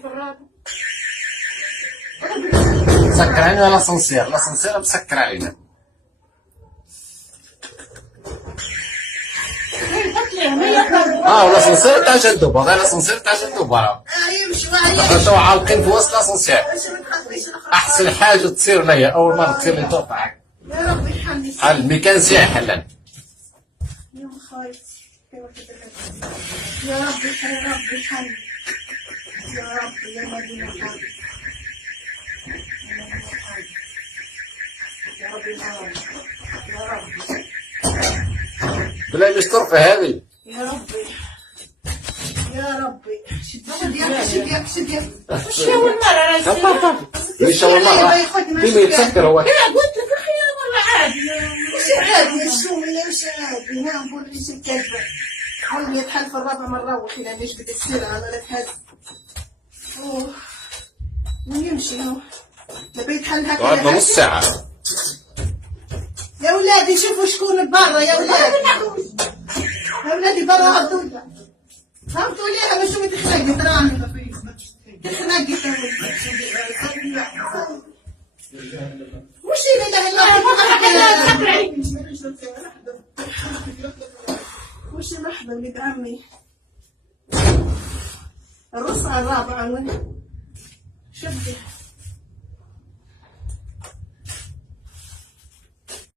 في الرابع. مسكر علينا الاسانسير مسكر علينا. والاسانسير تاع جندوب، هذا الاسانسير تاع جندوب راه. يمشي احنا تو عالقين في وسط الاسانسير. احسن حاجه تصير ليا اول مره تصير لي توقعك. يا ربي يحلني. الميكانيكي يحلن. يا خايتي يا ربي يا ربي يحلني. يا ربي يا مدينة الحل. يا ربي يا ربي بلا مستر في هذه. يا ربي يا ربي. شد ياك وش هو المرة؟ ليش هو المرة؟ كيما يتسكر هو. لا قلت لك اخي والله عادي. وش عادي الشومية وش عادي؟ ها نقول ليش الكذبة؟ حاول يتحل في الرابع مرة وحين ليش بدك تصير على الهز. اوه ويمشي هو. نبي يتحل هكذا. قعدنا نص ساعة. يا ولادي شوفوا شكون برا يا ولادي. يا ولادي برا غدونا. فهمتوا ليها باش تخلقي تراني تخلقي وش اللي لا اله وش لحظة ولد عمي. الرصعة الرابعة وين شفتي